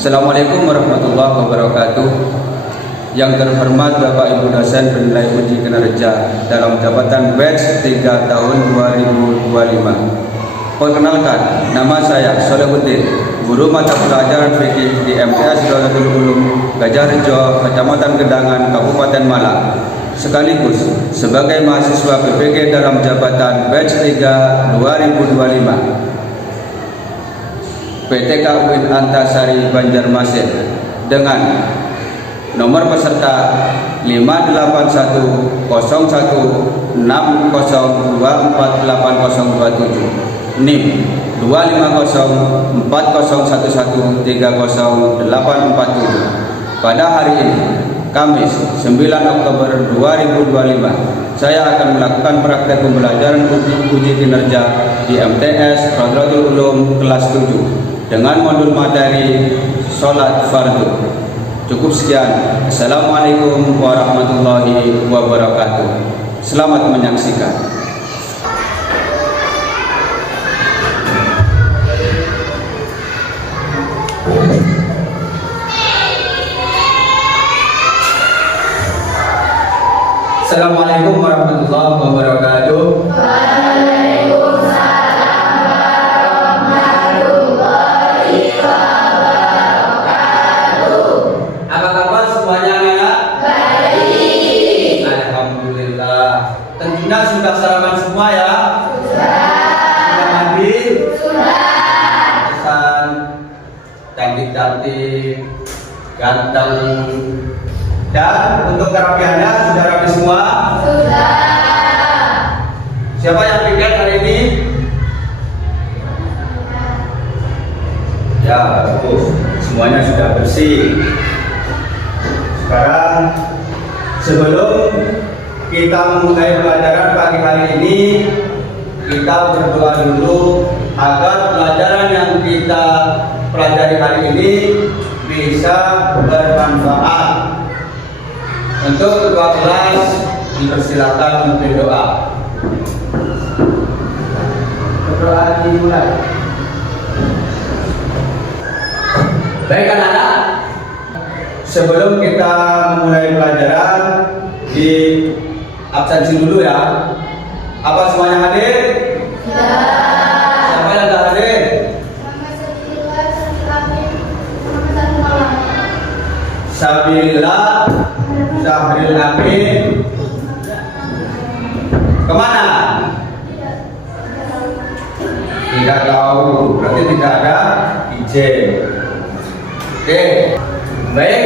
Assalamualaikum warahmatullahi wabarakatuh. Yang terhormat Bapak Ibu dosen penilai uji kinerja dalam jabatan batch 3 tahun 2025. Perkenalkan, nama saya Solehuddin, guru mata pelajaran fikih di MTS Daulatul Ulum Gajahrejo, Kecamatan Gedangan, Kabupaten Malang. Sekaligus sebagai mahasiswa PPG dalam jabatan batch 3 2025. PTK UIN Antasari Banjarmasin dengan nomor peserta 5810160248027, NIM 2504011308447. Pada hari ini, Kamis 9 Oktober 2025, saya akan melakukan praktek pembelajaran uji kinerja di MTS Daulatul Ulum kelas 7 dengan modul materi sholat fardu. Cukup sekian. Assalamualaikum warahmatullahi wabarakatuh. Selamat menyaksikan. Assalamualaikum warahmatullahi wabarakatuh. Apa kabar semuanya anak-anak? Baik. Alhamdulillah. Tentunya sudah sarapan semua ya? Sudah mandi? Sudah. Pesan cantik-cantik, ganteng. Dan untuk kerapiannya sudah rapi semua? Sudah. Siapa yang piket hari ini? Ya, bagus. Semuanya sudah bersih. Sekarang sebelum kita memulai pelajaran pagi hari ini, kita berdoa dulu agar pelajaran yang kita pelajari hari ini bisa bermanfaat. Untuk ketua kelas dipersilakan memberi doa. Berdoa dimulai. Baik anak-anak, sebelum kita memulai pelajaran, di absensi dulu ya. Apa semuanya hadir? Ya. Siapa yang tidak hadir? Sabilillah, Syahril Amin. Kemana? Tidak tahu, berarti tidak ada izin. Oke, baik.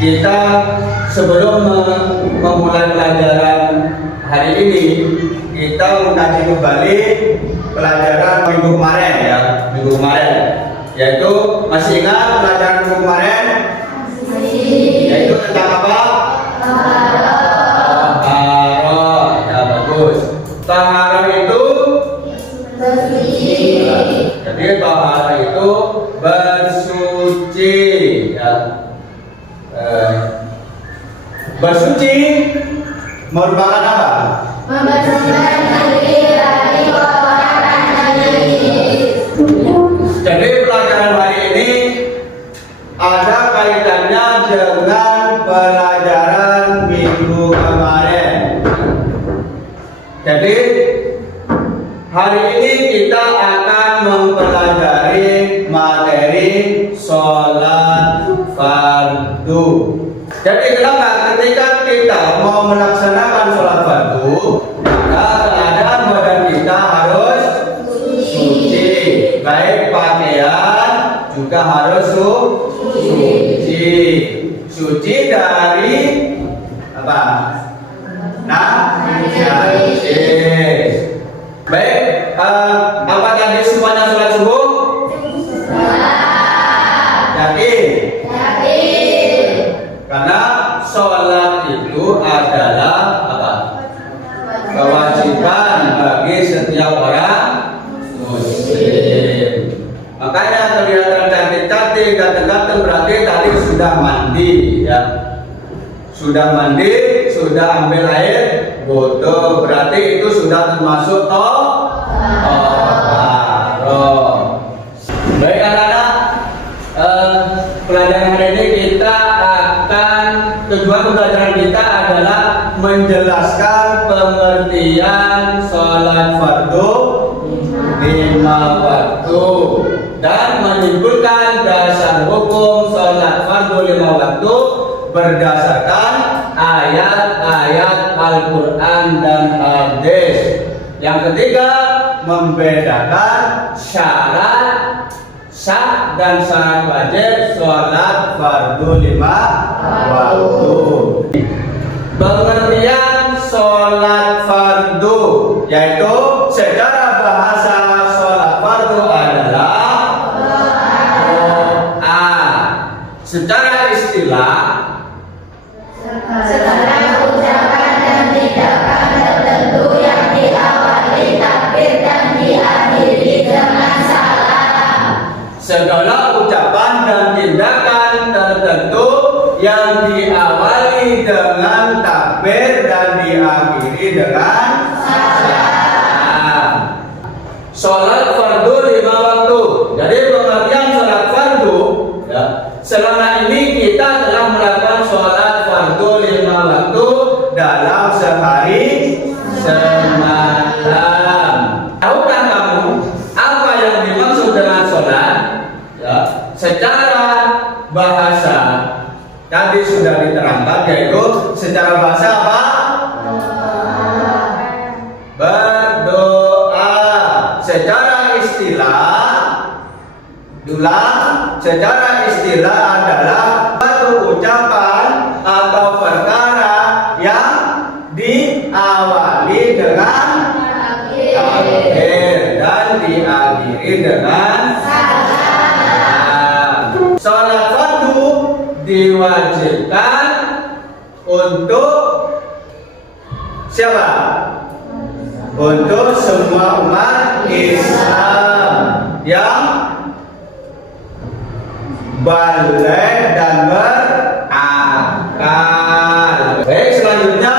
Kita sebelum memulai pelajaran hari ini, kita mengkaji kembali pelajaran minggu kemarin ya, minggu kemarin. Yaitu masih ingat pelajaran minggu kemarin? Yaitu tentang apa? Taharah. Ya bagus. Taharah itu bersuci. Jadi taharah itu bersuci. Ya. Bersuci merupakan apa? Membersihkan diri dari kotoran najis. Jadi pelajaran hari ini ada kaitannya dengan pelajaran minggu kemarin. Jadi hari ini kita akan mempelajari materi sholat fardu. Jadi kenapa ketika kita mau melaksanakan sholat fardu, maka keadaan badan kita harus suci, baik pakaian juga harus suci. Suci dari apa? Najis. Baik, apa tadi semuanya sholat subuh? Yakin? Yakin. Karena sholat itu adalah apa? Kewajiban bagi setiap orang muslim. Makanya kelihatan cantik-cantik, ganteng-ganteng, berarti tadi sudah mandi ya. Sudah mandi, sudah ambil air wudu, berarti itu sudah termasuk taharah. Baik anak pembelajaran kita adalah menjelaskan pengertian sholat fardu 5 waktu dan menimbulkan dasar hukum sholat fardu 5 waktu berdasarkan ayat-ayat Al-Quran dan hadis. Yang ketiga, membedakan syarat sah dan syarat wajib sholat fardu 5 waktu. Pengertian sholat fardu, yaitu secara bahasa sholat fardu adalah doa. Secara istilah, segala ucapan dan tindakan tertentu yang diawali takbir dan diakhiri dengan salam. segala ucapan dan tindakan tertentu yang diawali dengan takbir dan diakhiri dengan salam. Sholat fardu 5 waktu. Jadi pengertian sholat fardu, ya, selama ini kita telah melakukan sholat fardu 5 waktu dalam sehari semalam. Tahukah kamu apa yang dimaksud dengan sholat? Ya, secara bahasa tadi sudah diterangkan, yaitu secara bahasa apa? Berdoa. Secara istilah, secara istilah adalah suatu ucapan atau perkara yang diawali dengan takbir dan diakhiri dengan salam. Sholat fardu diwajibkan untuk siapa? Untuk semua umat Islam yang balik dan berakal. Baik, selanjutnya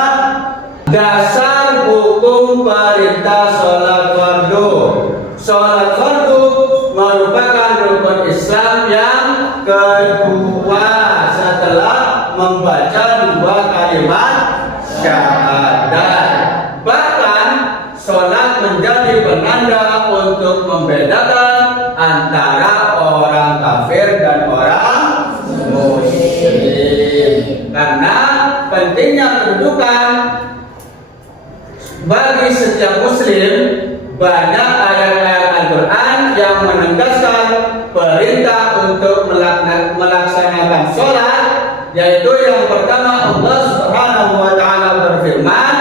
dasar hukum perintah sholat fardu. Sholat fardu merupakan rukun Islam yang kedua setelah membaca 2 kalimat syahadat. Bahkan sholat menjadi penanda untuk membedakan antara orang kafir dan orang muslim. Karena pentingnya kedudukan bagi setiap muslim, banyak ayat-ayat Al-Quran yang menegaskan perintah untuk melaksanakan sholat, yaitu yang pertama Allah Subhanahu wa ta'ala berfirman,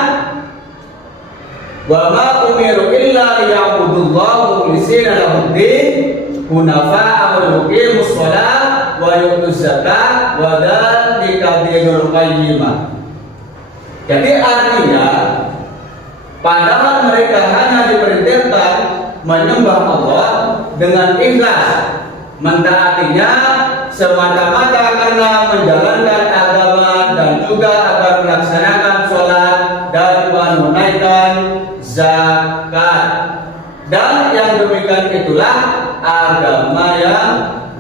wa ma umiru illa liya'budullaha mukhlishina lahud-din hunafa'a wa yuqimus shalah wa yu'tuz zakah wa dzalika dinul qayyimah. Jadi artinya, padahal mereka hanya diperintahkan menyembah Allah dengan ikhlas, mentaatinya semata-mata karena menjalankan agama dan juga agar melaksanakan sholat dan menunaikan zakat. Dan yang demikian itulah agama yang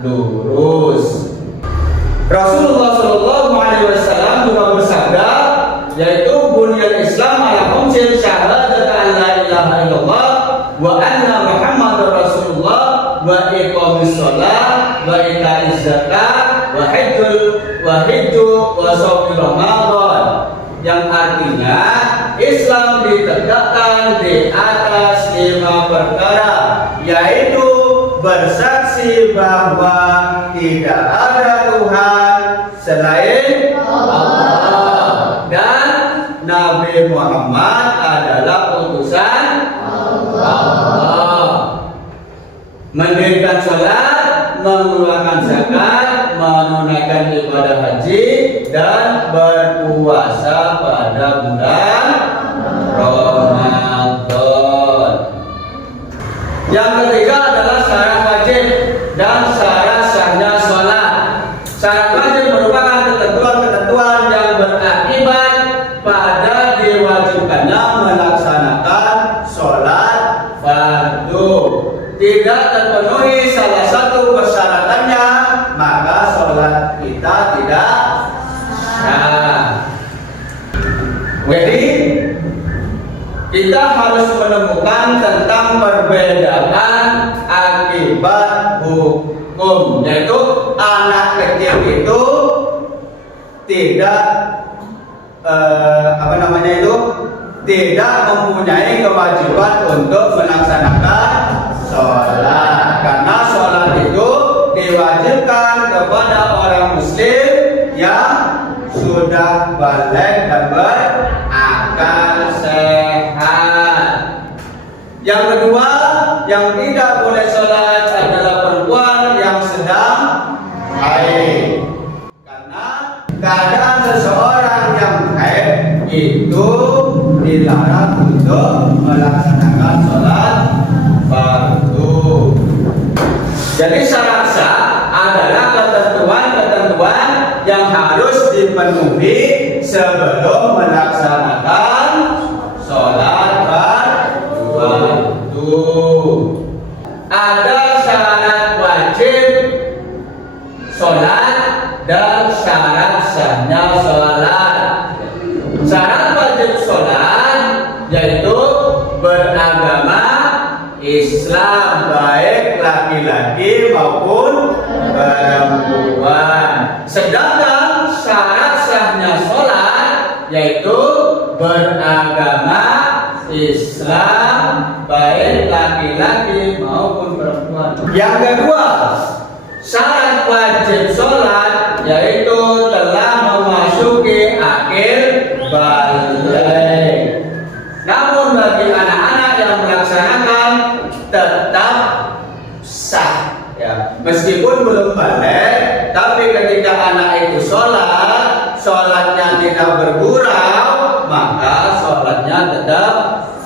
lurus. Rasulullah Shallallahu Alaihi Wasallam juga bersabda, yaitu bunyal Islam ala khamsin syahadat an la ilaha illallah wa anna Muhammadar Rasulullah wa iqamis shalah wa itaiz zakat wa hajju wa shaum Ramadan, yang artinya Islam ditegakkan di atas 5 perkara, yaitu bersaksi bahwa tidak ada Tuhan selain Allah dan Nabi Muhammad adalah utusan Allah. Mendirikan sholat, mengeluarkan zakat, menunaikan ibadah haji, dan berpuasa pada bulan Ramadan. Yang ketiga adalah syarat wajib dan syarat sahnya sholat. Syarat wajib merupakan ketentuan-ketentuan yang berakibat pada diwajibkannya melaksanakan sholat fardu. Tidak terpenuhi salah satu persyaratannya, maka sholat kita tidak sah. kita harus menemukan tentang perbedaan akibat hukum, yaitu anak kecil itu tidak tidak mempunyai kewajiban untuk melaksanakan sholat, karena sholat itu diwajibkan kepada orang muslim yang sudah balik dan berakal sehat. Yang kedua, yang tidak boleh sholat adalah perempuan yang sedang haid, karena keadaan seseorang yang haid itu dilarang untuk melaksanakan sholat fardu. Jadi syarat sah adalah ketentuan-ketentuan yang harus dipenuhi sebelum melaksanakan sholat fardu. Ada syarat wajib sholat dan syarat sahnya sholat. Syarat wajib sholat yaitu beragama Islam, baik laki-laki maupun perempuan. Sedangkan syarat sahnya sholat yaitu beragama Islam, baik laki-laki maupun perempuan. Yang kedua, syarat wajib sholat yaitu telah memasuki akhir balik. Namun bagi anak-anak yang melaksanakan tetap sah, ya, meskipun belum balik, tapi ketika anak itu sholat, sholatnya tidak bergurau, maka sholatnya tetap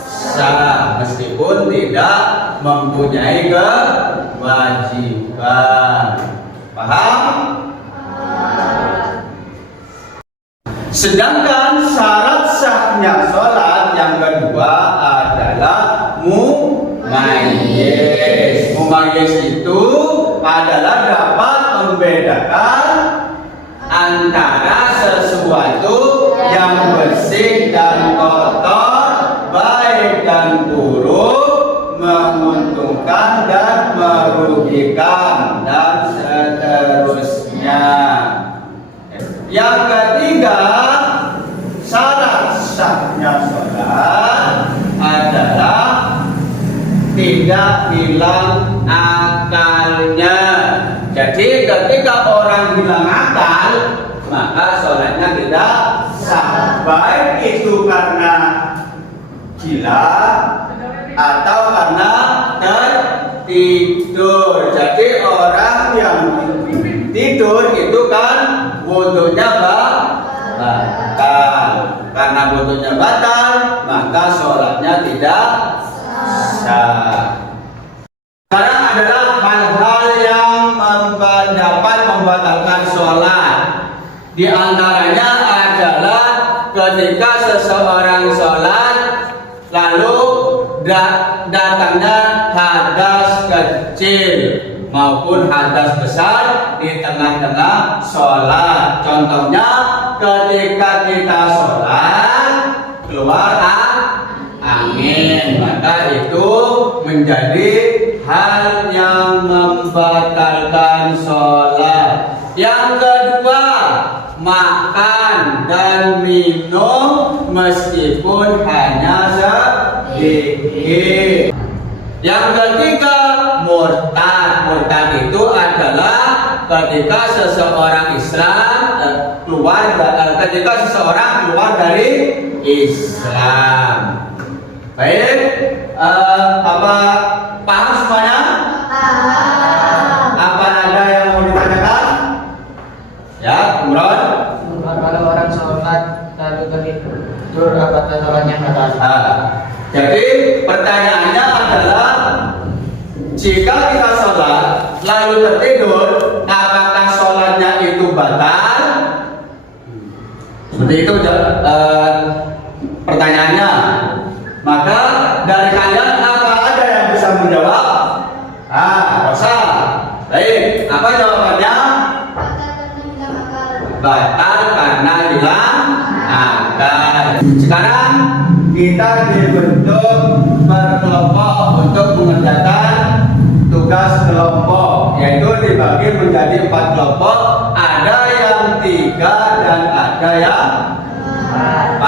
sah meskipun tidak mempunyai kewajiban. Paham? Sedangkan syarat sahnya sholat yang kedua adalah mumayyiz. Mumayyiz itu adalah dapat membedakan antara sesuatu yang bersih dan kotor, baik dan buruk, menguntungkan dan merugikan, dan seterusnya. Yang ketiga, syarat sahnya sholat adalah tidak hilang akalnya. Jadi ketika orang hilang akal, maka sholatnya tidak sah, baik itu karena gila atau karena tertidur. Jadi orang yang tidur itu kan wudunya batal. Karena wudunya batal, maka sholatnya tidak sah. Sekarang adalah hal-hal yang dapat membatalkan sholat. Di antaranya adalah ketika seseorang sholat lalu datangnya hadas kecil maupun hadas besar di tengah-tengah sholat. Contohnya ketika kita sholat keluar angin, maka itu menjadi hal yang membatalkan sholat. Yang kedua, makan dan minum meskipun hanya sedikit. Yang ketiga, murtad. Murtad itu adalah ketika seseorang keluar dari Islam. Baik, paham semuanya? Apa ada yang mau ditanyakan? Ya, Imron. Kalau orang sholat lalu tertidur, apakah sholatnya batal? Jadi pertanyaannya adalah, jika kita sholat lalu tertidur, apakah sholatnya itu batal? Seperti itu pertanyaannya. Maka dari kalian apa ada yang bisa menjawab? Rosa. Baik, apa jawabannya? Batal karena hilang akal. Sekarang kita dibentuk berkelompok untuk mengerjakan tugas kelompok, yaitu dibagi menjadi 4 kelompok. Ada yang 3 dan ada yang 4.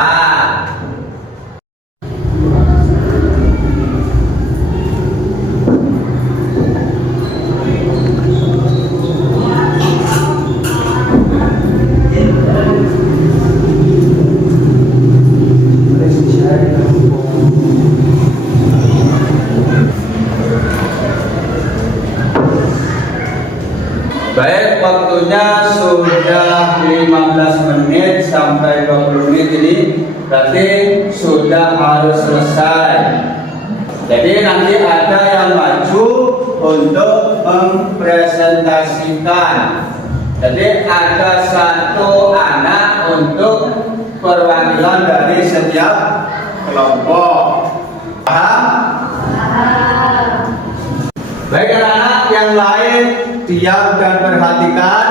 Baik, waktunya sudah 15 menit sampai 20 menit ini, berarti sudah harus selesai. Jadi nanti ada yang maju untuk mempresentasikan. Jadi ada 1 anak untuk perwakilan dari setiap kelompok. Paham? Baik anak-anak yang lain, diam dan perhatikan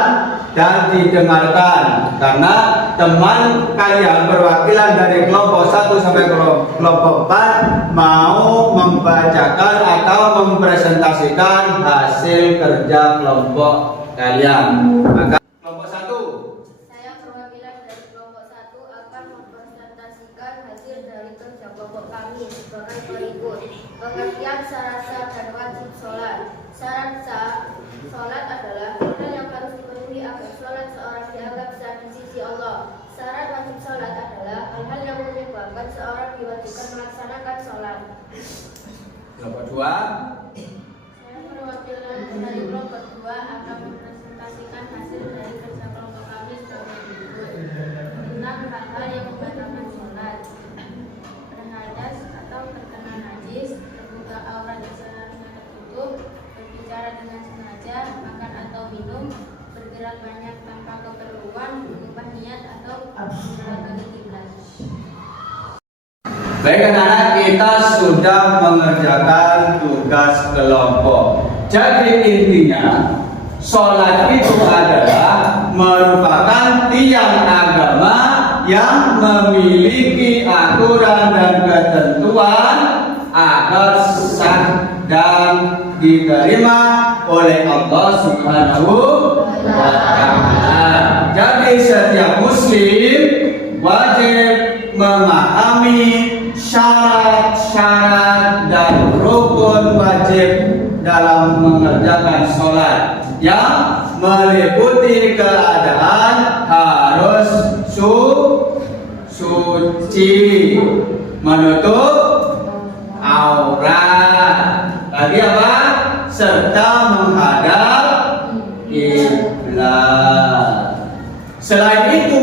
dan didengarkan, karena teman kalian perwakilan dari kelompok 1 sampai kelompok 4 mau membacakan atau mempresentasikan hasil kerja kelompok kalian. Maka kelompok 1, Saya perwakilan dari kelompok 1 akan mempresentasikan hasil dari kerja kelompok kami sebagai berikut. Pengertian syarat dan wajib sholat. Syarat sholat adalah hal yang harus dipenuhi agar sholat seorang dianggap sah di sisi Allah. Syarat wajib sholat adalah hal-hal yang menyebabkan seorang diwajibkan melaksanakan sholat. kelompok 2, Saya perwakilan dari kelompok 2 akan mempresentasikan hasil dari kerja kelompok kami sebagai berikut. Tentang hal-hal yang membatalkan sholat, berhadas atau terkena najis, terbuka aurat secara tertutup, berbicara dengan sengaja, makan atau minum, bergerak banyak tanpa keperluan, mengubah niat atau membatalkan kiblat. baik anak-anak, kita sudah mengerjakan tugas kelompok. Jadi intinya, sholat itu adalah merupakan tiang agama yang memiliki aturan dan ketentuan agar sah dan diterima oleh Allah Subhanahu wa Ta'ala. Jadi setiap muslim wajib memahami syarat-syarat dan rukun wajib dalam mengerjakan sholat, yang meliputi keadaan harus suci, menutup aurat, lagi apa? Serta menghadap kiblat. Selain itu,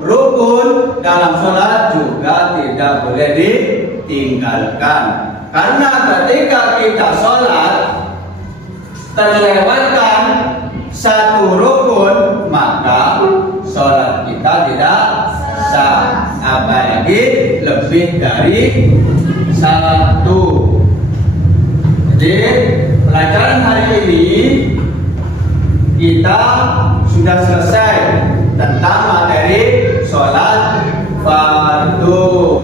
rukun dalam sholat juga tidak boleh ditinggalkan. Karena ketika kita sholat terlewatkan satu rukun, maka sholat kita tidak sah. Apalagi lebih dari 1. Jadi pelajaran hari ini kita sudah selesai tentang materi sholat fardu.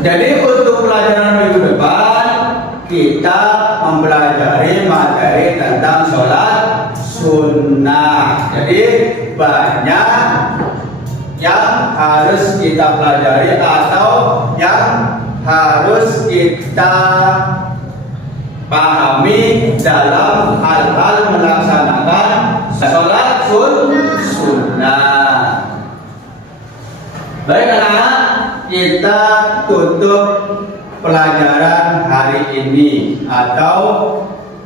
Jadi untuk pelajaran minggu depan kita mempelajari materi tentang sholat sunnah. Jadi banyak yang harus kita pelajari atau yang harus kita pahami dalam hal-hal melaksanakan sholat sunnah. Baik anak-anak, kita tutup pelajaran hari ini atau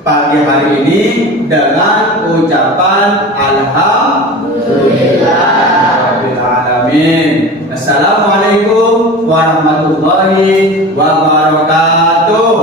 pagi hari ini dengan ucapan Alhamdulillahirrahmanirrahim. Assalamualaikum warahmatullahi wabarakatuh.